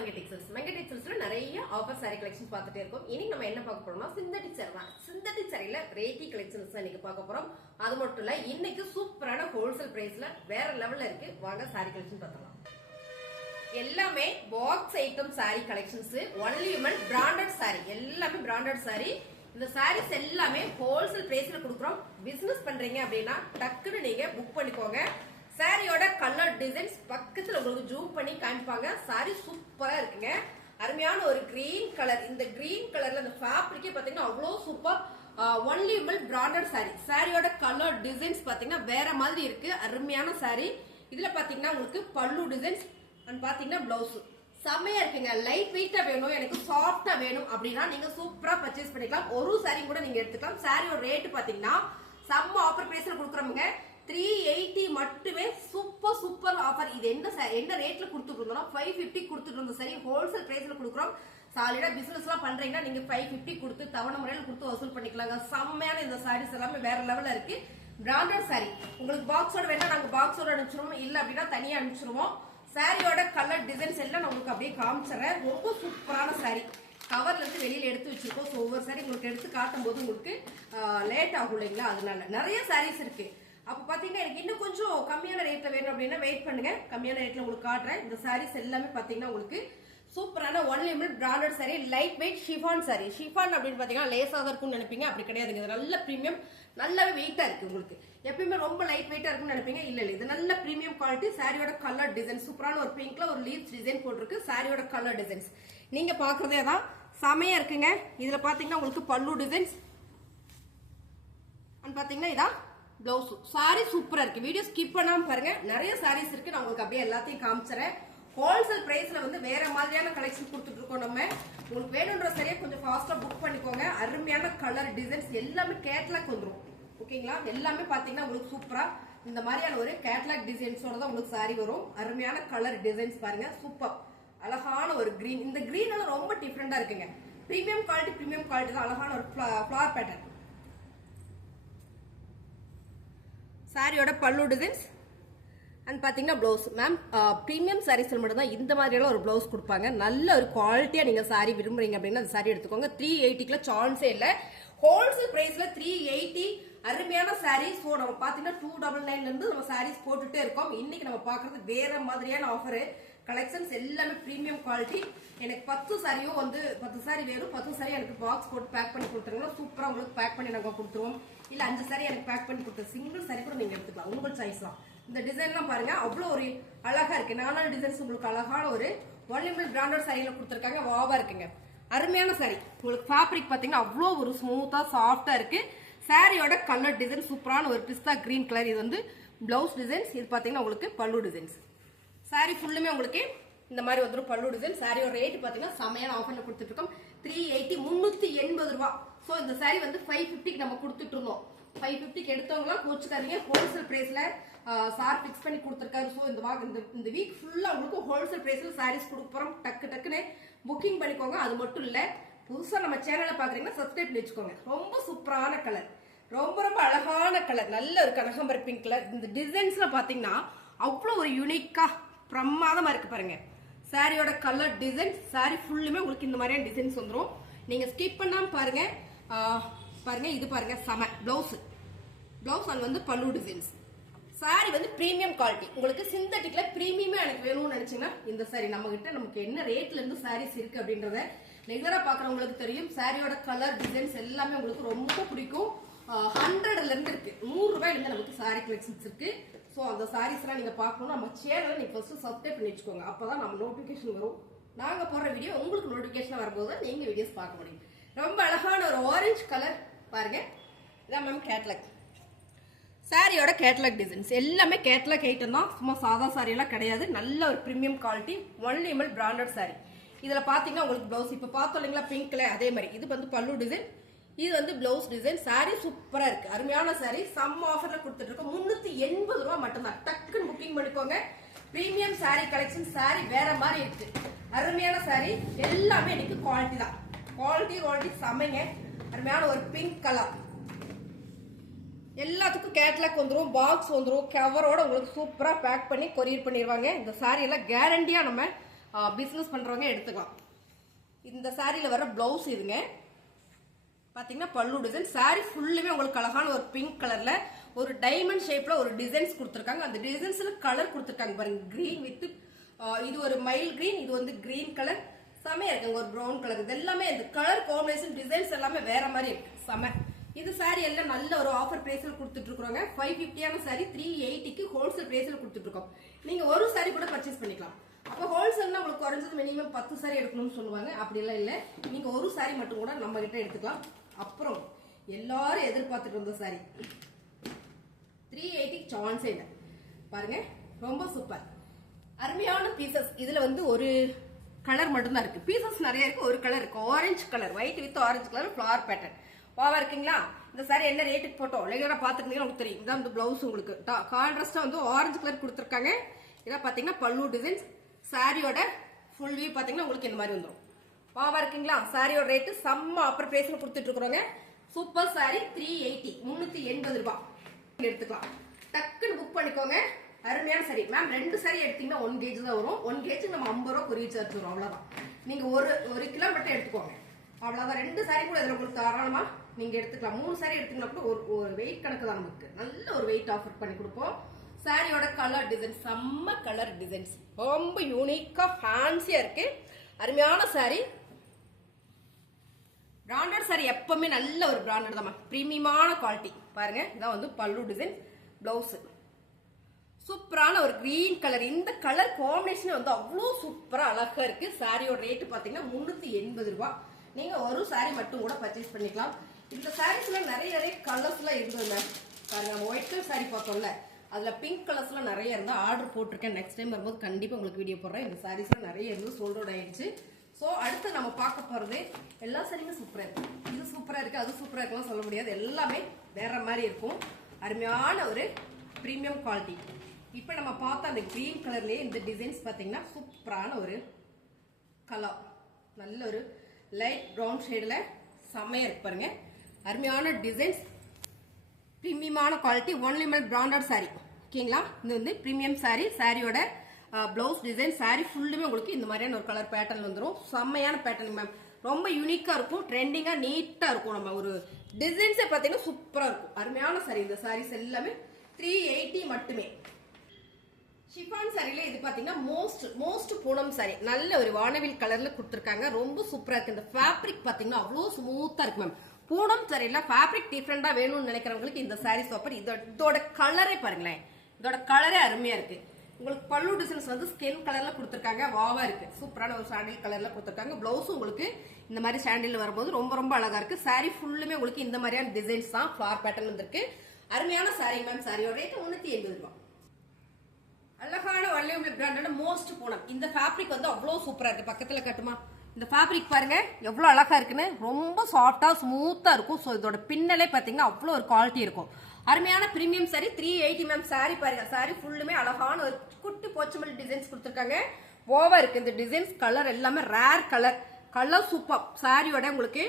Mangetic Silks. Mangetic Silks நிறைய offer saree collections பார்த்துட்டே இருக்கோம். இன்னைக்கு நம்ம என்ன பார்க்க போறோம்னா சிந்தட்டிக் saree தான். சிந்தட்டிக் சாரியில வெரைட்டி கலெக்ஷன்ஸ் தான் இன்னைக்கு பார்க்க போறோம். அது மட்டும் இல்ல இன்னைக்கு சூப்பரான ஹோல்சேல் பிரைஸ்ல வேற லெவல்ல இருக்கு. வாங்க saree கலெக்ஷன் பார்த்தலாம். எல்லாமே box item saree collections, only women branded saree. எல்லாமே பிராண்டட் saree. இந்த sarees எல்லாமே ஹோல்சேல் பிரைஸ்ல கொடுக்குறோம். பிசினஸ் பண்றீங்க அப்படின்னா டக்குன்னு நீங்க புக் பண்ணிக்கோங்க. சாரியோட கலர் டிசைன்ஸ் பக்கத்துல உங்களுக்கு ஜூம் பண்ணி காமிப்பாங்க. சாரி சூப்பரா இருக்குங்க. அருமையான ஒரு கிரீன் கலர். இந்த கிரீன் கலர்ல அந்த ஃபேப்ரிக்கே பாத்தீங்கன்னா அவ்வளவு super. Only Vimal branded sari. சாரியோட கலர் டிசைன்ஸ் பாத்தீங்கன்னா வேற மாதிரி இருக்கு. அருமையான சாரி. இதுல பாத்தீங்கன்னா உங்களுக்கு பல்லு டிசைன்ஸ் அண்ட் பாத்தீங்கன்னா பிளவுஸ் செம்மையா இருக்குங்க. லைட் வெயிட்டா வேணும், எனக்கு சாஃப்டா வேணும் அப்படின்னா நீங்க சூப்பரா பர்ச்சேஸ் பண்ணிக்கலாம். ஒரு சாரி கூட நீங்க எடுத்துக்கலாம். சாரியோட ரேட் பாத்தீங்கன்னா செம்ம ஆஃபர் பிரைஸ்ல கொடுக்குறோமுங்க. 380 மட்டுமே. Super super offer. இது என்ன ரேட்ல கொடுத்துட்டு இருந்தோம்? 550 கொடுத்துட்டு இருந்தோம். சரி, ஹோல்சேல் பிரைஸ்ல கொடுக்குறோம். சாலிடா பிசினஸ் எல்லாம் பண்றீங்கன்னா நீங்க 550 கொடுத்து தவணை முறையில கொடுத்து வசூல் பண்ணிக்கலாங்க. செம்மையான இந்த சாரீஸ் எல்லாமே வேற லெவல்ல இருக்கு. Branded sorry. உங்களுக்கு பாக்ஸோட வேணா நாங்க பாக்ஸோட அனுப்பிச்சிருவோம், இல்ல அப்படின்னா தனியா அனுப்பிச்சிருவோம். சாரியோட கலர் டிசைன்ஸ் எல்லாம் நான் உங்களுக்கு அப்படியே காமிச்சிடறேன். ரொம்ப சூப்பரான சாரி. கவர்ல இருந்து வெளியில எடுத்து வச்சிருக்கோம். ஸோ ஒவ்வொரு சாரி உங்களுக்கு எடுத்து காட்டும் போது உங்களுக்கு லேட் ஆகும் இல்லைங்களா? அதனால நிறைய சாரீஸ் இருக்கு. அப்ப பாத்தீங்கன்னா எனக்கு இன்னும் கொஞ்சம் கம்மியான ரேட்ல வேணும் அப்படின்னா வெயிட் பண்ணுங்க. கம்மியான ரேட்ல உங்களுக்கு காட்டுறேன். இந்த சாரீஸ் எல்லாமே பாத்தீங்கன்னா உங்களுக்கு சூப்பரான one limit branded sorry. Light wait chiffon sorry. Chiffon அப்படின்னு பாத்தீங்கன்னா லேசா தான் இருக்கும்னு நினைப்பீங்க. அப்படி கிடையாதுங்க. இது நல்ல பிரீமியம், நல்லாவே வெயிட்டா இருக்கு. உங்களுக்கு எப்பயுமே ரொம்ப லைட் வெயிட்டா இருக்கும்னு நினைப்பீங்க. இல்ல இல்ல, இது நல்ல பிரீமியம் குவாலிட்டி. சாரியோட கலர் டிசைன் சூப்பரான ஒரு பிங்க்ல ஒரு லீவ்ஸ் டிசைன் போட்டிருக்கு. சாரியோட கலர் டிசைன்ஸ் நீங்க பாக்குறதே தான் செமையா இருக்குங்க. இதுல பாத்தீங்கன்னா உங்களுக்கு பல்லு டிசைன்ஸ் பாத்தீங்கன்னா இதான் பிளவுஸ். சாரி சூப்பரா இருக்கு. வீடியோ ஸ்கிப் பண்ணாம பாருங்க. நிறைய சாரீஸ் இருக்கு. நான் உங்களுக்கு அப்படியே எல்லாத்தையும் காமிச்சறேன். ஹோல்சேல் பிரைஸ்ல வந்து வேற மாதிரியான கலெக்ஷன் கொடுத்துட்டு இருக்கோம். நம்ம உங்களுக்கு வேணும்ன்ற சரியா கொஞ்சம் ஃபாஸ்டா புக் பண்ணிக்கோங்க. அருமையான கலர் டிசைன்ஸ் எல்லாமே கேட்லாக் வந்துரும். ஓகேங்களா? எல்லாமே பாத்தீங்கன்னா உங்களுக்கு சூப்பரா இந்த மாதிரியான ஒரு கேட்லாக் டிசைன்ஸோட தான் உங்களுக்கு சாரி வரும். அருமையான கலர் டிசைன்ஸ் பாருங்க. சூப்பர் அழகான ஒரு கிரீன். இந்த கிரீன் எல்லாம் ரொம்ப டிஃப்ரெண்டா இருக்குங்க. பிரீமியம் குவாலிட்டி தான். அழகான ஒரு ஃபிளவர் பேட்டர்ன். சாரியோட பல்லு டிசைன்ஸ் அண்ட் பாத்தீங்கன்னா பிளவுஸ். மேம் பிரீமியம் சாரீஸ்ல மட்டும் தான் இந்த மாதிரியான ஒரு பிளவுஸ் கொடுப்பாங்க. நல்ல ஒரு குவாலிட்டியா நீங்க சாரி விரும்புறீங்க அப்படின்னா அந்த சாரி எடுத்துக்கோங்க. 380க்குள்ள சான்ஸே இல்ல. ஹோல்சேல் பிரைஸ்ல 380 அருமையான சாரீஸ். ஸோ நம்ம பாத்தீங்கன்னா 299 இருந்து நம்ம சாரீஸ் போட்டுட்டே இருக்கோம். இன்னைக்கு நம்ம பாக்குறது வேற மாதிரியான ஆஃபர் கலெக்ஷன்ஸ். எல்லாமே பிரீமியம் குவாலிட்டி. எனக்கு 10 சாரியும் வந்து 10 சாரி வேணும். 10 சாரி எனக்கு பாக்ஸ் போட்டு பேக் பண்ணி கொடுத்துருங்க. சூப்பரா உங்களுக்கு பேக் பண்ணி நாங்க கொடுத்துருவோம். இல்ல 5 சாரி எனக்கு பேக் பண்ணி கொடுத்த சிங்கிள் சாரி கூட நீங்க எடுத்துக்கலாம். உங்கள் சாய்ஸ் தான். இந்த டிசைன் எல்லாம் பாருங்க அவ்வளவு ஒரு அழகா இருக்கு. 4 டிசைன்ஸ் உங்களுக்கு அழகான ஒரு ஒன்லிபிள் பிராண்டட் சாரியில கொடுத்துருக்காங்க. வாவா இருக்குங்க. அருமையான சாரி. உங்களுக்கு ஃபேப்ரிக் பாத்தீங்கன்னா அவ்வளவு ஒரு ஸ்மூத்தா சாஃப்டா இருக்கு. சாரியோட கலர் டிசைன் சூப்பரான ஒரு பிஸ்தா கிரீன் கலர். இது வந்து பிளவுஸ் டிசைன்ஸ். இது பாத்தீங்கன்னா உங்களுக்கு பல்லு டிசைன்ஸ். சாரி ஃபுல்லுமே உங்களுக்கு இந்த மாதிரி வந்துடும் பல்லு டிசைன். சாரியோட ரேட் பாத்தீங்கன்னா செமையான ஆஃபர்ல கொடுத்துட்டு இருக்கோம். 380 380 ரூபாய். சோ இந்த சாரி வந்து 550க்கு நம்ம கொடுத்துட்டு இருந்தோம். 550க்கு எடுத்தவங்களா கோச்சுக்காதீங்க. ஹோல்சேல் பிரைஸ்ல சார் பிக்ஸ் பண்ணி கொடுத்துருக்காரு. ஸோ இந்த வீக் ஃபுல்லா உங்களுக்கு ஹோல்சேல் பிரைஸ்ல சாரீஸ் கொடுக்க போறோம். டக்குன்னு புக்கிங் பண்ணிக்கோங்க. அது மட்டும் இல்ல, புதுசா நம்ம சேனலை பாக்குறீங்கன்னா சப்ஸ்கிரைப் பண்ணி வச்சுக்கோங்க. ரொம்ப சூப்பரான கலர், ரொம்ப அழகான கலர், நல்ல ஒரு கனகாம்பர பிங்க் கலர். இந்த டிசைன்ஸ்ல பாத்தீங்கன்னா அவ்வளவு ஒரு யூனிக்கா பிரமாதமா இருக்கு பாருங்க. சாரியோட கலர் டிசைன். சாரி ஃபுல்லுமே உங்களுக்கு இந்த மாதிரியான டிசைன்ஸ் வந்துடும். நீங்க ஸ்கிப் பண்ணாம பாருங்க. பாருங்க இது பாருங்க செம பிளவுஸ் அண்ட் வந்து பல்லு டிசைன்ஸ். சாரி வந்து பிரீமியம் குவாலிட்டி. உங்களுக்கு சிந்தட்டிக்ல பிரீமியமே எனக்கு வேணும்னு நினைச்சீங்கன்னா இந்த சாரி நம்ம கிட்ட நமக்கு என்ன ரேட்ல இருந்து சாரீஸ் இருக்கு அப்படின்றத ரெகுலரா பாக்குறவங்களுக்கு தெரியும். சாரியோட கலர் டிசைன்ஸ் எல்லாமே உங்களுக்கு ரொம்ப பிடிக்கும். 100ல இருந்து இருக்கு. 100 ரூபாயில இருந்து நமக்கு சாரி கலெக்ஷன்ஸ் இருக்கு. சோ அந்த சாரீஸ் எல்லாம் நீங்க பாக்கணும். நம்ம சேனலை நீங்க ஃபர்ஸ்ட் சப்ஸ்கிரைப் பண்ணி வச்சுக்கோங்க. அப்பதான் நம்ம நோட்டிபிகேஷன் வரும். நாங்க போடுற வீடியோ உங்களுக்கு நோட்டிபிகேஷன் வரும்போது நீங்க வீடியோஸ் பார்க்க முடியும். ரொம்ப அழகான ஒரு ஆரஞ்சு கலர் பாருங்க. இதான் மேம் கேட்லாக். சாரியோட கேட்லாக் டிசைன்ஸ் எல்லாமே கேட்லாக் ஐட்டம் தான். சும்மா சாதா சாரி எல்லாம் கிடையாது. நல்ல ஒரு premium quality only ML branded sorry. இதுல பாத்தீங்கன்னா உங்களுக்கு பிளவுஸ் இப்ப பார்த்தோம் இல்லைங்களா பிங்க்ல, அதே மாதிரி இது வந்து பல்லு டிசைன். இது வந்து பிளவுஸ் டிசைன். சாரி சூப்பரா இருக்கு. அருமையான சாரி. சம் ஆஃபர்ல கொடுத்துட்டு இருக்கோம். 380 ரூபாய் மட்டும்தான். டக்குன்னு புக்கிங் பண்ணிக்கோங்க. Premium sorry collection. சாரி வேற மாதிரி இருக்கு. அருமையான சாரி. எல்லாமே இன்னைக்கு குவாலிட்டி தான். குவாலிட்டி சமைங்க. அருமையான ஒரு பிங்க் கலர். எல்லாத்துக்கும் கேட்லாக் வந்துரும், பாக்ஸ் வந்துரும், கவரோட உங்களுக்கு சூப்பரா பேக் பண்ணி கொரியர் பண்ணிடுவாங்க. இந்த சாரி எல்லாம் கேரண்டியா நம்ம பிசினஸ் பண்றவங்க எடுத்துக்கலாம். இந்த சாரியில வர பிளவுஸ் இதுங்க. பாத்தீங்கன்னா பல்லு டிசைன். சாரி ஃபுல்லுமே உங்களுக்கு அழகான ஒரு பிங்க் கலர்ல ஒரு டைமண்ட் ஷேப்ல ஒரு டிசைன்ஸ் கொடுத்துருக்காங்க. அந்த டிசைன்ஸ்ல கலர் கொடுத்துருக்காங்க பாருங்க. கிரீன் வித் இது ஒரு மைல் கிரீன், இது வந்து கிரீன் கலர். செமையா இருக்குங்க. ஒரு ப்ரௌன் கலர். இது எல்லாமே இந்த கலர் காம்பினேஷன் டிசைன்ஸ் எல்லாமே வேற மாதிரி இருக்கு. செம. இது சாரி எல்லாம் நல்ல ஒரு ஆஃபர் பிரைஸ்ல கொடுத்துட்டு இருக்கோங்க. 550 சாரி 380க்கு ஹோல்சேல் பிரைஸ்ல கொடுத்துட்டு இருக்கோம். நீங்க ஒரு சாரி கூட பர்ச்சேஸ் பண்ணிக்கலாம். அப்போ ஹோல்சேல்னா உங்களுக்கு குறைஞ்சது மினிமம் 10 சாரி எடுக்கணும்னு சொல்லுவாங்க. அப்படி எல்லாம் இல்ல, நீங்க ஒரு சாரி மட்டும் கூட நம்ம கிட்ட எடுத்துக்கலாம். அப்புறம் எல்லாரும் எதிர்பார்த்துட்டு இருந்த சாரி 380 சான்ஸ் இல்ல பாருங்க. ரொம்ப சூப்பர் அருமையான பீசஸ். இதுல வந்து ஒரு கலர் மட்டும் தான் இருக்கு. பீசஸ் நிறைய இருக்கு. ஒரு கலர் இருக்கு, orange colour, white with orange colour flower pattern. பாவா இருக்கீங்களா? இந்த சாரி என்ன ரேட்டுக்கு போட்டோம் ரெகுலரா பாத்துக்கிட்டீங்கன்னா உங்களுக்கு தெரியும். இதான் இந்த பிளவுஸ் உங்களுக்கு கான்ட்ராஸ்டா வந்து ஆரஞ்சு கலர் கொடுத்துருக்காங்க. இதான் பாத்தீங்கன்னா பல்லு டிசைன்ஸ். சாரியோட ஃபுல் வியூ பாத்தீங்கன்னா உங்களுக்கு இந்த மாதிரி வந்துடும். பாவா இருக்கீங்களா? சாரியோட ரேட்டு செம்ம ஆஃபர் பிரைஸ்ல கொடுத்துட்டு இருக்கிறோங்க. சூப்பர் சாரி 380 380 ரூபாய் எடுத்துக்கலாம். டக்குன்னு புக் பண்ணிக்கோங்க. அருமையான சாரி. மேம் 2 சாரி எடுத்தீங்கன்னா 1 கேஜ் தான் வரும். 1 கேஜ் நம்ம 50 ரூபாய் கொரியர் சார்ஜ் வரும். அவ்வளவுதான். நீங்க ஒரு கிலோ மட்டும் எடுத்துக்கோங்க. அவ்வளவுதான். 2 சாரி கூட இதுல உங்களுக்கு தாராளமா நீங்க எடுத்துக்கலாம். 3 சாரி எடுத்தீங்கன்னா கூட ஒரு வெயிட் கணக்கு தான். நமக்கு நல்ல ஒரு வெயிட் ஆஃபர் பண்ணி கொடுப்போம். சாரியோட கலர் டிசைன் செம்ம கலர் டிசைன்ஸ் ரொம்ப யூனிக்கா ஃபேன்சியா இருக்கு. அருமையான சாரி. பிராண்டட் சாரி எப்பவுமே நல்ல ஒரு பிராண்டட் தான். பிரீமியமான குவாலிட்டி பாருங்க. இதான் வந்து பல்லு டிசைன். பிளவுஸ் சூப்பரான ஒரு கிரீன் கலர். இந்த கலர் காம்பினேஷன் வந்து அவ்வளோ சூப்பரா அழகா இருக்கு. சாரியோட ரேட்டு பாத்தீங்கன்னா 380 ரூபாய். நீங்க ஒரு சாரி மட்டும் கூட பர்ச்சேஸ் பண்ணிக்கலாம். இந்த சாரீஸ்ல நிறைய கலர்ஸ் எல்லாம் இருந்தது. பாருங்க, ஒயிட் கலர் சாரி பார்த்தோம்ல, அதுல பிங்க் கலர்ஸ் எல்லாம் நிறைய இருந்தா ஆர்டர் போட்டிருக்கேன். நெக்ஸ்ட் டைம் வரும்போது கண்டிப்பா உங்களுக்கு வீடியோ போடுறேன். இந்த சாரீஸ் எல்லாம் நிறைய இருந்து சோல்ட் அவுட் ஆயிடுச்சு. ஸோ அடுத்து நம்ம பார்க்க போறது எல்லா சாரியுமே சூப்பரா இருக்கு. இது சூப்பரா இருக்கு, அது சூப்பரா இருக்கலாம் சொல்ல முடியாது. எல்லாமே வேற மாதிரி இருக்கும். அருமையான ஒரு பிரீமியம் குவாலிட்டி. இப்போ நம்ம பார்த்த அந்த கிரீன் கலர்லயே இந்த டிசைன்ஸ் பாத்தீங்கன்னா சூப்பரான ஒரு கலர். நல்ல ஒரு லைட் ப்ரௌன் ஷேட்ல செம்மையா இருக்கு பாருங்க. அருமையான டிசைன்ஸ், பிரீமியமான குவாலிட்டி, ஒன்லி மேல் பிராண்டட் சாரி. ஓகேங்களா? இது வந்து பிரீமியம் சாரி. சாரியோட பிளவுஸ் டிசைன் சாரி ஃபுல்லுமே உங்களுக்கு இந்த மாதிரியான ஒரு கலர் பேட்டர்ன் வந்துடும். செம்மையான பேட்டர்ன் மேம். ரொம்ப யூனிக்கா இருக்கும், ட்ரெண்டிங்கா நீட்டா இருக்கும். நம்ம ஒரு டிசைன்ஸே பார்த்தீங்கன்னா சூப்பரா இருக்கும். அருமையான சாரி. இந்த சாரீஸ் எல்லாமே 380 மட்டுமே. ஷிஃபான் சாரில இது பாத்தீங்கன்னா மோஸ்ட் பூனம் சாரி. நல்ல ஒரு வானவில் கலர்ல கொடுத்துருக்காங்க. ரொம்ப சூப்பரா இருக்கு. இந்த ஃபேப்ரிக் பாத்தீங்கன்னா அவ்வளவு ஸ்மூத்தா இருக்கு மேம். பூனம் சாரில ஃபேப்ரிக் டிஃப்ரெண்டா வேணும்னு நினைக்கிறவங்களுக்கு இந்த சாரி சூப்பர். இதோட கலரே பாருங்களேன். இதோட கலரே அருமையா இருக்கு. உங்களுக்கு பல்லு டிசைன்ஸ் வந்து ஸ்கின் கலர்ல கொடுத்துருக்காங்க. வாவா இருக்கு. சூப்பரான ஒரு சாண்டில் கலர்ல கொடுத்துருக்காங்க. பிளவுஸும் உங்களுக்கு இந்த மாதிரி சாண்டில் வரும்போது ரொம்ப ரொம்ப அழகா இருக்கு. சாரி ஃபுல்லுமே உங்களுக்கு இந்த மாதிரியான டிசைன்ஸ் தான், ஃபிளவர் பேட்டர்ன் வந்திருக்கு. அருமையான சாரி மேம். சாரியோட ரேட் 380 ரூபாய். அழகான வள்ளியம் பிராண்டோட மோஸ்ட் பூனம். இந்த ஃபேப்ரிக் வந்து அவ்வளவு சூப்பரா இருக்கு. பக்கத்துல கட்டுமா? இந்த ஃபேப்ரிக் பாருங்க எவ்வளவு அழகா இருக்குன்னு. ரொம்ப சாஃப்டா ஸ்மூத்தா இருக்கும். ஸோ இதோட பின்னலே பாத்தீங்கன்னா அவ்வளவு ஒரு குவாலிட்டி இருக்கும். அருமையான பிரீமியம் சாரி 380 மேம். சாரி பாருங்க. சாரி ஃபுல்லுமே அழகான ஒரு குட்டி போச்சமல் டிசைன்ஸ் கொடுத்துருக்காங்க. ஓவா இருக்கு இந்த டிசைன்ஸ். கலர் எல்லாமே ரேர் கலர் சூப்பர். சாரியோட உங்களுக்கு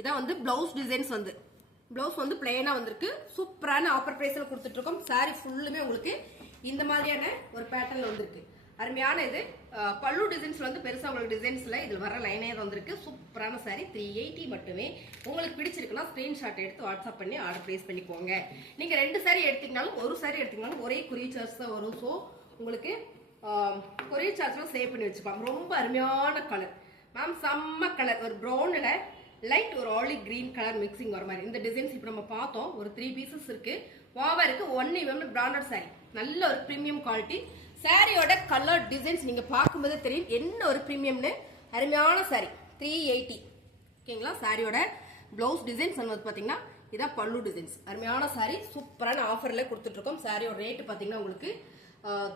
இதான் வந்து பிளவுஸ் டிசைன்ஸ் வந்து பிளவுஸ் வந்து பிளெயினா வந்திருக்கு. சூப்பரான ஆஃபர் பிரைஸ்ல கொடுத்துட்டு இருக்கோம். சாரி ஃபுல்லுமே உங்களுக்கு இந்த மாதிரியான ஒரு பேட்டர்ன்ல வந்திருக்கு. அருமையான இது பல்லு டிசைன்ஸ் வந்து பெருசா உங்களுக்கு டிசைன்ஸ்ல இதுல வர லைனே வந்திருக்கு. சூப்பரான சாரி 380 மட்டுமே. உங்களுக்கு பிடிச்சிருக்குன்னா ஸ்கிரீன்ஷாட் எடுத்து வாட்ஸ்அப் பண்ணி ஆர்டர் பிளேஸ் பண்ணிக்கோங்க. நீங்க 2 சாரி எடுத்தீங்கனாலும் ஒரு சாரி எடுத்தீங்கனாலும் ஒரே கொரியர் சார்ஜ் தான் வரும். ஸோ உங்களுக்கு கொரியர் சார்ஜ்லாம் சேவ் பண்ணி வச்சுக்கலாம். ரொம்ப அருமையான கலர் மேம். செம்ம கலர். ஒரு ப்ரௌன்ல லைட் ஒரு ஆலிவ் கிரீன் கலர் மிக்சிங் வர மாதிரி இந்த டிசைன்ஸ் இப்போ நம்ம பார்த்தோம். ஒரு 3 பீசஸ் இருக்கு. வாவா இருக்கு. 1 mm பிராண்டட் சாரி. நல்ல ஒரு பிரீமியம் குவாலிட்டி. சாரியோட கலர் டிசைன்ஸ் நீங்க பார்க்கும்போது தெரியும் என்ன ஒரு பிரீமியம்னு. அருமையான சாரி 380. ஓகேங்களா? சாரியோட பிளவுஸ் டிசைன்ஸ் வந்து பாத்தீங்கன்னா இதான் பல்லு டிசைன்ஸ். அருமையான சாரி. சூப்பரான ஆஃபர்ல கொடுத்துட்டு இருக்கோம். சாரியோட ரேட் பாத்தீங்கன்னா உங்களுக்கு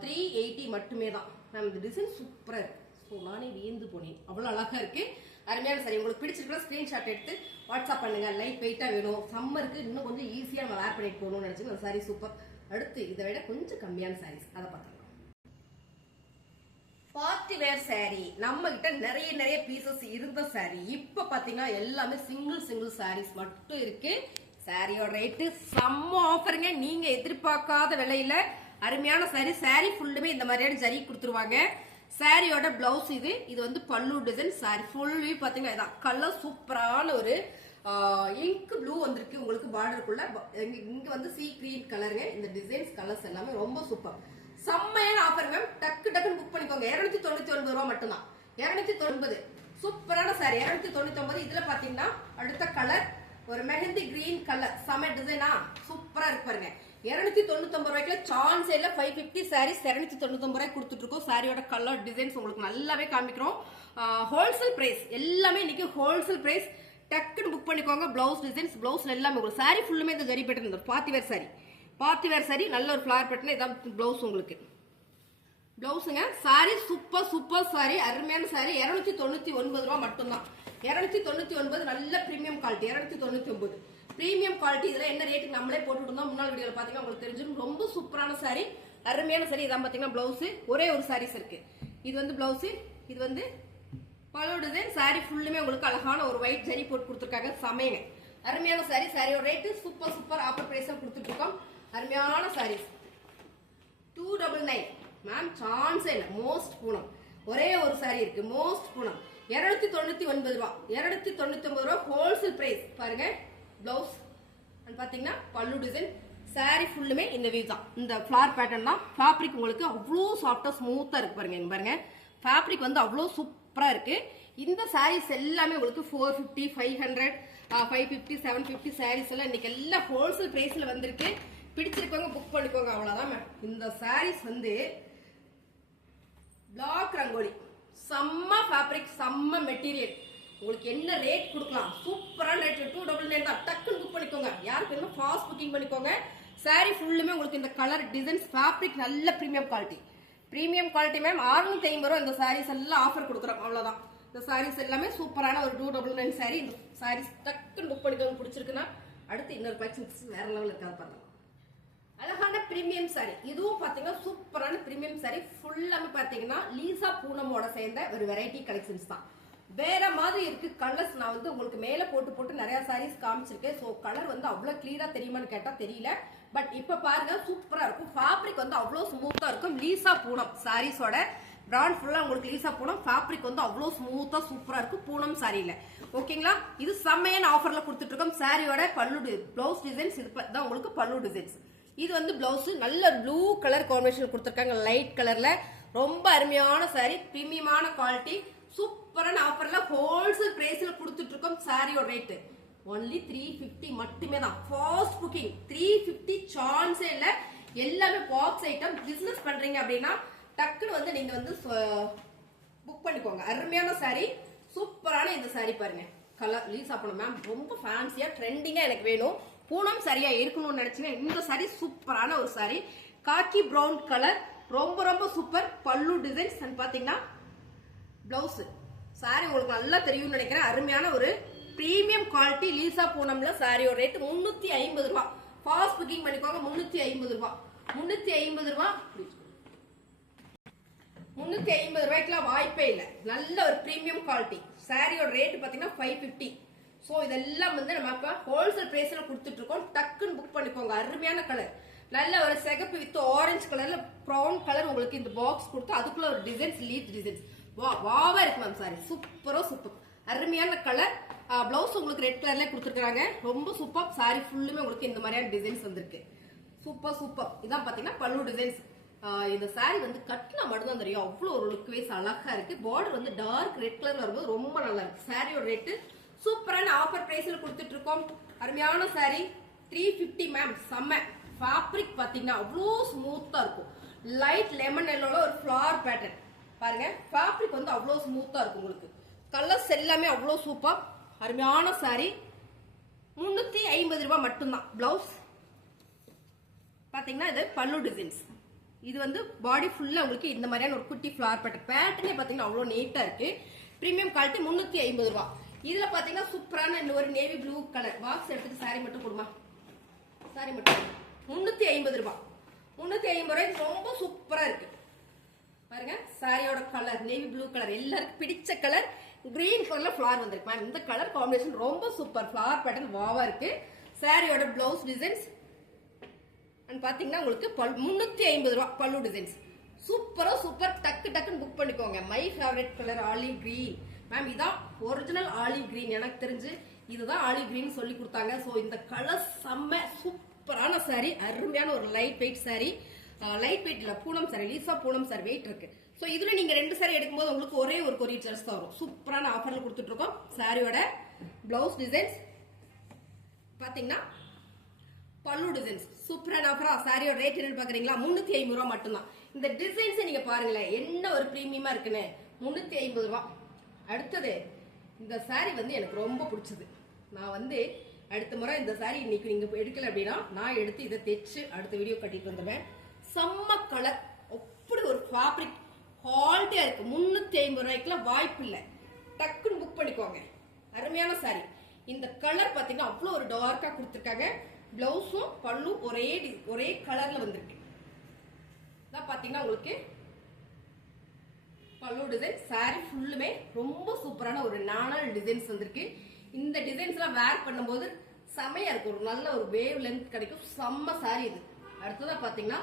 380 மட்டுமே தான் மேம். இந்த டிசைன் சூப்பரா இருக்கு. ஸோ நானே வியந்து போனேன். அவ்வளோ அழகா இருக்கு. அருமையான சாரி. உங்களுக்கு பிடிச்சிருக்கா ஸ்கிரீன்ஷாட் எடுத்து வாட்ஸ்அப் பண்ணுங்க. லைட் வெயிட்டா வேணும், சம்மருக்கு இன்னும் கொஞ்சம் ஈஸியா நம்ம வேர் பண்ணிட்டு போகணும்னு நினைச்சுங்க. அந்த சாரி சூப்பர். அடுத்து இதை விட கொஞ்சம் கம்மியான சாரீஸ் அதை பார்த்துக்கலாம். பார்ட்டி வேர் சாரி நம்ம கிட்ட நிறைய பீசஸ் இருந்த சாரி. இப்ப பாத்தீங்கன்னா எல்லாமே சிங்கிள் சாரீஸ் மட்டும் இருக்கு. சாரியோட ரேட்டு செம்ம ஆஃபருங்க. நீங்க எதிர்பார்க்காத விலையில அருமையான சாரி. சாரி ஃபுல்லுமே இந்த மாதிரியான ஜரி கொடுத்துருவாங்க. சாரியோட பிளவுஸ் இது வந்து பல்லு டிசைன். சாரி ஃபுல் வியூ பாத்தீங்கன்னா இதான் கலர் சூப்பரான ஒரு இங்க் ப்ளூ வந்திருக்கு உங்களுக்கு பார்டருக்குள்ள. இங்க வந்து சீ கிரீன் கலருங்க. இந்த டிசைன்ஸ் கலர்ஸ் எல்லாமே ரொம்ப சூப்பர். செம்மையான ஆஃபர் மேம். டக்குன்னு புக் பண்ணிக்கோங்க. 299 ரூபா மட்டும்தான். 290 சூப்பரான சாரி 299. இதுல பாத்தீங்கன்னா அடுத்த கலர் ஒரு மெஹந்தி கிரீன் கலர் செம டிசைனா சூப்பரா இருக்கு பாருங்க. 299 ரூபாய்க்குல சான்ஸ் இல்ல. 550 சாரீஸ் 299 ரூபாய் கொடுத்துட்டு இருக்கோம். சாரியோட கலர் டிசைன்ஸ் உங்களுக்கு நல்லாவே காமிக்கிறோம். ஹோல்சேல் பிரைஸ் எல்லாமே இன்னைக்கு ஹோல்சேல் பிரைஸ். டக்குன்னு புக் பண்ணிக்கோங்க. பிளவுஸ் டிசைன்ஸ் பிளவுஸ்ல எல்லாமே உங்களுக்கு சாரி ஃபுல்லுமே இந்த ஜரி பேட்டர்ன் இந்த பார்ட்டி வேர் சாரி நல்ல ஒரு ஃபிளவர் பேட்டர்ன். இதான் பிளவுஸ் உங்களுக்கு பிளவுஸுங்க. சாரி சூப்பர் சாரி அருமையான சாரி 299 ரூபா மட்டும்தான். 299 நல்ல பிரீமியம் குவாலிட்டி. 299 premium quality. இதுல என்ன ரேட்டுக்கு நம்மளே போட்டு இருந்தோம் முன்னாள் வீடியோல பாத்தீங்கன்னா உங்களுக்கு தெரிஞ்சிடும். ரொம்ப சூப்பரான சாரி அருமையான சாரி. இதான் பாத்தீங்கன்னா பிளவுஸ் ஒரே ஒரு சாரீஸ் இருக்கு. இது வந்து பிளவுஸ் இது வந்து பல்லு டிசைன். சாரி ஃபுல்லுமே உங்களுக்கு அழகான ஒரு ஒயிட் ஜரி போட்டு கொடுத்துருக்காங்க. சமையங்க அருமையான சாரி. சாரியோட ரேட்டு சூப்பர் ஆஃபர் பிரைஸ் கொடுத்துட்டு இருக்கோம். அருமையான சாரீஸ் 299 மேம் சான்ஸே இல்ல. மோஸ்ட் பூனம் ஒரே ஒரு சாரி இருக்கு. மோஸ்ட் பூனம் 299 ரூபா. 299 ரூபா ஹோல்சேல் பிரைஸ். பாருங்க பிளவுஸ் பாத்தீங்கன்னா பல்லு டிசைன். சாரி ஃபுல்லுமே இந்த வியூ தான். இந்த ஃபிளார் பேட்டர்ன் தான். ஃபேப்ரிக் உங்களுக்கு அவ்வளோ சாஃப்டா ஸ்மூத்தா இருக்கு பாருங்க. பாருங்க ஃபேப்ரிக் வந்து அவ்வளோ சூப்பரா இருக்கு. இந்த சாரீஸ் எல்லாமே உங்களுக்கு 450 500 550 750 சாரீஸ் எல்லாம் இன்னைக்கு எல்லாம் ஹோல்சேல் பிரைஸ்ல வந்திருக்கு. பிடிச்சிருக்கவங்க புக் பண்ணிக்கோங்க. அவ்வளவுதான் மேம். இந்த சாரீஸ் வந்து பிளாக் ரங்கோலி செம்ம ஃபேப்ரிக் செம்ம மெட்டீரியல். உங்களுக்கு என்ன ரேட் கொடுக்கலாம் சூப்பரான ரேட் 299 தான். டக்குன்னு புக் பண்ணிக்கோங்க. யாருக்கு வேணுமோ ஃபாஸ்ட் புக்கிங் பண்ணிக்கோங்க. சாரி ஃபுல்லுமே உங்களுக்கு இந்த கலர் டிசைன்ஸ் ஃபேப்ரிக் நல்ல premium quality. Premium quality ma'am 650 ரூபா. இந்த சாரீஸ் எல்லாம் ஆஃபர் கொடுக்குறோம். அவ்வளவுதான். இந்த சாரீஸ் எல்லாமே சூப்பரான ஒரு 299 சாரி. இந்த சாரீஸ் டக்குன்னு புக் பண்ணிக்கோங்க. பிடிச்சிருக்குன்னா அடுத்து இன்னொரு கலெக்ஷன்ஸ் வேற லெவல் இருக்காது பாருங்க. அழகான பிரீமியம் சாரி. இதுவும் பாத்தீங்கன்னா சூப்பரான பிரீமியம் சாரி. ஃபுல்லாமே பாத்தீங்கன்னா லீசா பூனமோட சேர்ந்த ஒரு வெரைட்டி கலெக்ஷன்ஸ் தான். வேற மாதிரி இருக்கு கலர்ஸ். நான் வந்து உங்களுக்கு மேல போட்டு நிறைய சாரீஸ் காமிச்சிருக்கேன். ஸோ கலர் வந்து அவ்வளவு கிளியரா தெரியுமான்னு கேட்டா தெரியல. பட் இப்ப பாருங்க சூப்பரா இருக்கும். ஃபேப்ரிக் வந்து அவ்வளவு ஸ்மூத்தா இருக்கும். லீசா பூனம் சாரீஸோட பிராண்ட் ஃபுல்லா உங்களுக்கு லீசா பூனம். ஃபேப்ரிக் வந்து அவ்வளவு ஸ்மூத்தா சூப்பரா இருக்கும் பூனம் சாரியில. ஓகேங்களா. இது செம்மையான ஆஃபர்ல கொடுத்துட்டு இருக்கோம். சாரியோட பல்லு பிளவுஸ் டிசைன்ஸ் இதுதான் உங்களுக்கு பல்லு டிசைன்ஸ். இது வந்து பிளவுஸ் நல்ல ப்ளூ கலர் காம்பினேஷன் கொடுத்துருக்காங்க. லைட் கலர்ல ரொம்ப அருமையான சாரி. பிரீமியமான குவாலிட்டி சூப்பரான ஆஃபர்ல ஹோல்சேல் பிரைஸ்ல கொடுத்துட்டு இருக்கோம். சாரியோட ரேட் ஒன்லி 350 மட்டுமே தான். ஃபாஸ்ட் புக்கிங் 350 சான்ஸே இல்ல. எல்லாமே பாக்ஸ் ஐட்டம். பிசினஸ் பண்றீங்க அப்படின்னா டக்குன்னு வந்து நீங்க வந்து புக் பண்ணிக்கோங்க. அருமையான சாரி சூப்பரான இந்த சாரி பாருங்க. கலர் லீசா பூனம் மேம் ரொம்ப ஃபேன்சியா ட்ரெண்டிங்கா எனக்கு வேணும். பூனம் சரியா இருக்கணும்னு நினைச்சீங்க இந்த சாரி சூப்பரான ஒரு சாரி. காக்கி பிரவுன் கலர் ரொம்ப சூப்பர். பல்லு டிசைன்ஸ் பாத்தீங்கன்னா பிளவுஸ் சாரி உங்களுக்கு நல்லா தெரியும்னு நினைக்கிறேன். அருமையான ஒரு பிரீமியம் குவாலிட்டி லீசா பூனம்ல சாரியோட ரேட் 350 ரூபா. ஃபாஸ்ட் புக்கிங் பண்ணிக்கோங்க. 350 ரூபா. 350 ரூபா. 350 ரூபாய்க்குலாம் வாய்ப்பே இல்லை. நல்ல ஒரு பிரீமியம் குவாலிட்டி. சாரியோட ரேட் பாத்தீங்கன்னா 550. சோ இதெல்லாம் வந்து நம்ம இப்ப ஹோல்சேல் பிரைஸ்ல கொடுத்துட்டு இருக்கோம். டக்குன்னு புக் பண்ணிக்கோங்க. அருமையான கலர் நல்ல ஒரு சிகப்பு வித் ஆரஞ்சு கலர்ல ப்ரௌன் கலர் உங்களுக்கு இந்த பாக்ஸ் கொடுத்து அதுக்குள்ள ஒரு டிசைன்ஸ் லீத் டிசைன்ஸ் வாவா இருக்கு மேம். சாரி சூப்பர் அருமையான கலர். பிளவுஸ் உங்களுக்கு ரெட் கலர்ல கொடுத்துருக்காங்க. ரொம்ப சூப்பர். சாரி ஃபுல்லுமே உங்களுக்கு இந்த மாதிரியான டிசைன்ஸ் வந்திருக்கு. சூப்பர். இதான் பாத்தீங்கன்னா பல்லு டிசைன்ஸ். இந்த சாரி வந்து கட்டினா மட்டும் தான் தெரியும். அவ்வளவு ஒரு லுக் வைஸ் அழகா இருக்கு. பார்டர் வந்து டார்க் ரெட் கலர்ல வரும்போது ரொம்ப நல்லா இருக்கு. சாரியோட ரேட்டு சூப்பரான ஆஃபர் பிரைஸ்ல கொடுத்துட்டு இருக்கோம். அருமையான சாரி 350 மேம். செம்ம ஃபேப்ரிக் பாத்தீங்கன்னா அவ்வளோ ஸ்மூத்தா இருக்கும். லைட் லெமன் எல்லோல ஒரு ஃபிளவர் பேட்டர்ன் பாருங்க. ஃபேப்ரிக் வந்து அவ்வளோ ஸ்மூத்தா இருக்கும். உங்களுக்கு கலர்ஸ் எல்லாமே அவ்வளோ சூப்பர். அருமையான சாரி 350 ரூபாய் மட்டும்தான். பிளவுஸ் பாத்தீங்கன்னா இது பல்லு டிசைன்ஸ். இது வந்து பாடி ஃபுல்லா உங்களுக்கு இந்த மாதிரியான ஒரு குட்டி ஃபிளவர் பேட்டர்னே பாத்தீங்கன்னா அவ்வளோ நீட்டா இருக்கு. பிரீமியம் குவாலிட்டி 350 ரூபாய். இதுல பாத்தீங்கன்னா சூப்பரான ஒரு நேவி ப்ளூ கலர் பாக்ஸ் எடுத்துட்டு சாரி மட்டும் கொடுமா. சாரி மட்டும் 350 ரூபாய். 350 ரூபாய்க்கு ரொம்ப சூப்பரா இருக்கு பாருங்க. சாரியோட கலர் நேவி ப்ளூ கலர் எல்லாருக்கும் பிடிச்ச கலர். கிரீன் கலர்ல ஃபிளவர் வந்திருக்கு. இந்த கலர் காம்பினேஷன் ரொம்ப சூப்பர். ஃபிளவர் பேட்டர்ன் வாவா இருக்கு. சாரியோட பிளவுஸ் டிசைன்ஸ் பாத்தீங்கன்னா உங்களுக்கு 350 ரூபாய். பல்லு டிசைன்ஸ் சூப்பரா சூப்பர், டக்கு டக்குன்னு புக் பண்ணிக்கோங்க. My favourite colour olive green. Ma'am இதான் ஒரிஜினல் ஆலிவ் கிரீன். எனக்கு தெரிஞ்சு இதுதான் ஆலிவ் கிரீன் சொல்லி கொடுத்தாங்க. ஸோ இந்த கலர் செம்ம சூப்பரான சாரி, அருமையான ஒரு light weight sari. Light weight இல்ல, பூனம் சாரி, லீசா பூனம் சாரி வெயிட் இருக்கு. ஸோ இதுல நீங்க 2 சாரி எடுக்கும்போது உங்களுக்கு ஒரே ஒரு கொரியர் சார்ஜ் தான் வரும். சூப்பரான ஆஃபர்ல கொடுத்துட்டு இருக்கோம். சாரியோட பிளவுஸ் டிசைன்ஸ் பாத்தீங்கன்னா பல்லு டிசைன்ஸ் சூப்பரான ஆஃபரா. சாரியோட ரேட் என்னன்னு பாக்குறீங்களா? 350 ரூபா மட்டும்தான். இந்த டிசைன்ஸ் நீங்க பாருங்களேன், என்ன ஒரு பிரீமியமா இருக்குன்னு. 350 ரூபா. அடுத்தது இந்த சாரி வந்து எனக்கு ரொம்ப பிடிச்சது. நான் வந்து அடுத்த முறை இந்த சாரி இன்னைக்கு நீங்க எடுக்கல அப்படின்னா நான் எடுத்து இதை தைச்சு அடுத்த வீடியோ கட்டிட்டு வந்துடுவேன். செம்ம கலர், அப்படி ஒரு ஃபேப்ரிக் குவாலிட்டியா இருக்கு. 350 ரூபாய்க்குல வாய்ப்பு இல்லை. டக்குன்னு புக் பண்ணிக்கோங்க. அருமையான சாரி. இந்த கலர் பாத்தீங்கன்னா அவ்வளவு ஒரு டார்க்கா கொடுத்துருக்காங்க. பிளவுஸும் பல்லும் ஒரே கலர்ல வந்திருக்கு. பாத்தீங்கன்னா உங்களுக்கு பல்லு டிசைன். சாரி ஃபுல்லுமே ரொம்ப சூப்பரான ஒரு நாணல் டிசைன்ஸ் வந்திருக்கு. இந்த டிசைன்ஸ் எல்லாம் வேர் பண்ணும்போது செமையா இருக்கும். ஒரு நல்ல ஒரு வேவ் லென்த் கிடைக்கும். செம்ம சாரி இது. அடுத்ததா பாத்தீங்கன்னா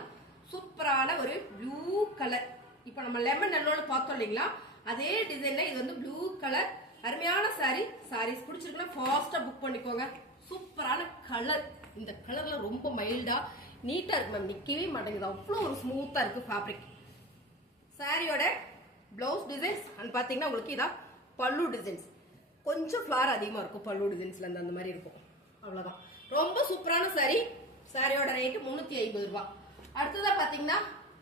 சூப்பரான ஒரு ப்ளூ கலர். இப்ப நம்ம லெமன் எல்லோட பார்த்தோம் இல்லைங்களா, அதே டிசைன்ல இது வந்து ப்ளூ கலர். அருமையான சாரி. சாரீஸ் பிடிச்சிருக்குன்னா ஃபாஸ்டா புக் பண்ணிக்கோங்க. சூப்பரான கலர். இந்த கலர்ல ரொம்ப மைல்டா நீட்டா இருக்கு மேம். நிக்கவே மாட்டேங்குது, அவ்வளவு ஒரு ஸ்மூத்தா இருக்கு ஃபேப்ரிக். சாரியோட பிளவுஸ் டிசைன்ஸ் அண்ட் பாத்தீங்கன்னா உங்களுக்கு இதான் பல்லு டிசைன்ஸ். கொஞ்சம் ஃபிளார் அதிகமா இருக்கும் பல்லு டிசைன்ஸ்ல, அந்த மாதிரி இருக்கும். அவ்வளவுதான். ரொம்ப சூப்பரான சாரி. சாரியோட ரேட் 350 ரூபாய். அடுத்ததா பாத்தீங்கன்னா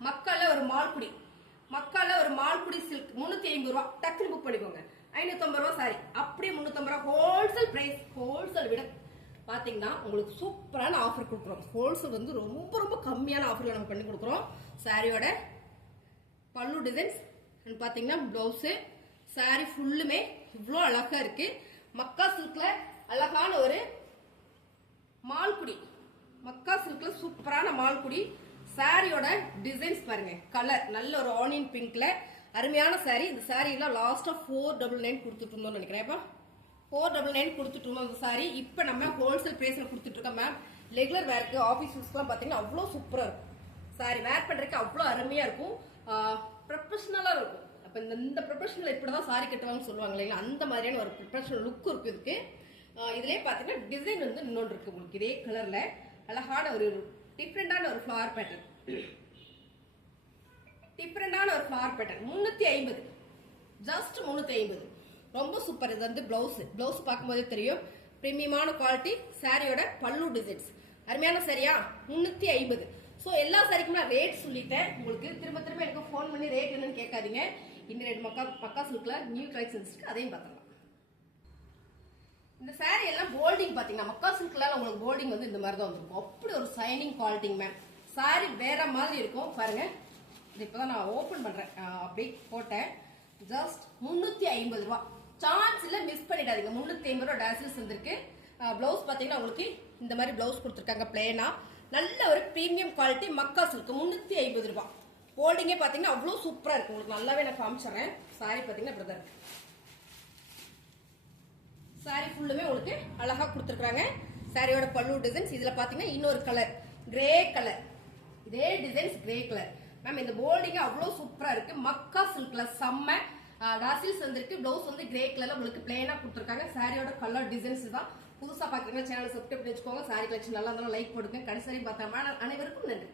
மக்கால ஒரு மால்குடி. மக்கால ஒரு மால்குடி சில்க் 350 ரூபாய். டக்குனு புக் பண்ணிக்கோங்க. 550 ரூபாய் சாரி. அப்படியே 350 ரூபாய் ஹோல்சேல் பிரைஸ். ஹோல்சேல் விட பாத்தீங்கன்னா உங்களுக்கு சூப்பரான ஆஃபர் கொடுக்குறோம். ஹோல்சேல் வந்து ரொம்ப ரொம்ப கம்மியான ஆஃபர்ல நம்ம பண்ணி கொடுக்குறோம். சாரியோட பல்லு டிசைன்ஸ் பாத்தீங்கன்னா பிளவுஸ். சாரி ஃபுல்லுமே இவ்வளோ அழகா இருக்கு. மக்கா சில்க்ல அழகான ஒரு மால்குடி. மக்கா சில்க்ல சூப்பரான மால்குடி. சாரியோட டிசைன்ஸ் பாருங்க. கலர் நல்ல ஒரு ஆனியன் பிங்க்ல அருமையான சாரி. இந்த சாரி எல்லாம் லாஸ்டா 499 கொடுத்துட்டு இருந்தோம்னு நினைக்கிறேன். 499 கொடுத்துட்டு இருந்தோம் இந்த சாரி. இப்ப நம்ம ஹோல்சேல் பிரைஸ்ல கொடுத்துட்டு இருக்கோம் மேம். ரெகுலர் வேர்க்கு ஆஃபீஸ் யூஸ்க்குலாம் பாத்தீங்கன்னா அவ்வளோ சூப்பரா இருக்கும். சாரி வேர் பண்றதுக்கு அவ்வளோ அருமையா இருக்கும். ப்ரொஃபஷனலா இருக்கும். அப்ப இந்த ப்ரொஃபஷனல் இப்படிதான் சாரி கட்டுவாங்கன்னு சொல்லுவாங்க இல்லைங்களா, அந்த மாதிரியான ஒரு ப்ரொஃபஷனல் லுக் இருக்கு இதுக்கு. இதுலயே பாத்தீங்கன்னா டிசைன் வந்து இன்னொன்று இருக்கு உங்களுக்கு. இதே கலர்ல அழகான ஒரு டிஃப்ரெண்டான ஒரு ஃபிளவர் பேட்டர்ன். டிஃப்ரெண்டான ஒரு ஃபிளவர் பேட்டர்ன் 350. ஜஸ்ட் 350. ரொம்ப சூப்பர். இது வந்து பிளவுஸ். பிளவுஸ் பார்க்கும்போதே தெரியும் பிரீமியமான குவாலிட்டி. சாரியோட பல்லு டிசைன்ஸ் அருமையான சரியா 350. ஸோ எல்லா சாரிக்குமே நான் ரேட் சொல்லிட்டேன். உங்களுக்கு திரும்ப திரும்ப எனக்கு ஃபோன் பண்ணி ரேட் என்னன்னு கேட்காதீங்க. இந்த ரேட் மக்கா சில்க்ல நியூ கலெக்ஷன்ஸ் இருக்கு, அதையும் பார்த்துக்கலாம். இந்த சாரி எல்லாம் போல்டிங் பாத்தீங்கன்னா மக்கா சில்க்ல உங்களுக்கு போல்டிங் வந்து இந்த மாதிரி தான் வந்துருக்கும். அப்படி ஒரு சைனிங் குவாலிட்டிங் மேம். சாரி வேற மாதிரி இருக்கும் பாருங்க. இது இப்பதான் நான் ஓபன் பண்றேன். அப்படி போட்டேன். ஜஸ்ட் 350 ரூபாய். சான்ஸ் இல்ல, மிஸ் பண்ணிடாதீங்க. 350 ரூபாய் டாசில்ஸ் வந்திருக்கு. பிளவுஸ் பாத்தீங்கன்னா உங்களுக்கு இந்த மாதிரி பிளவுஸ் கொடுத்துருக்காங்க பிளேனா. நல்ல ஒரு பிரீமியம் குவாலிட்டி மக்கா சில்க் 350 ரூபாய். போல்டிங்கே பாத்தீங்கன்னா அவ்வளவு சூப்பரா இருக்கு. உங்களுக்கு நல்லாவே நான் காமிச்சிடுறேன். சாரி பாத்தீங்கன்னா இப்படிதான் இருக்கு. சாரி ஃபுல்லுமே உங்களுக்கு அழகா கொடுத்துருக்காங்க. சாரியோட பல்லு டிசைன்ஸ். இதுல பாத்தீங்கன்னா இன்னொரு கலர் கிரே கலர். இதே டிசைன்ஸ் கிரே கலர் மேம். இந்த போல்டிங் அவ்வளவு சூப்பரா இருக்கு. மக்கா சில்க்ல செம்ம டாசில்ஸ் வந்திருக்கு. பிளவுஸ் வந்து கிரே கலர்ல உங்களுக்கு பிளேனா கொடுத்துருக்காங்க. சாரியோட கலர் டிசைன்ஸ் தான். புதுசா பாத்தீங்கன்னா சேனல் சப்ஸ்கிரைப் பண்ணி வச்சுக்கோங்க. சாரி கலெக்ஷன் நல்லா இருந்தாலும் லைக் போடுங்க. கடைசி பார்த்தா அனைவருக்கும் நன்றி.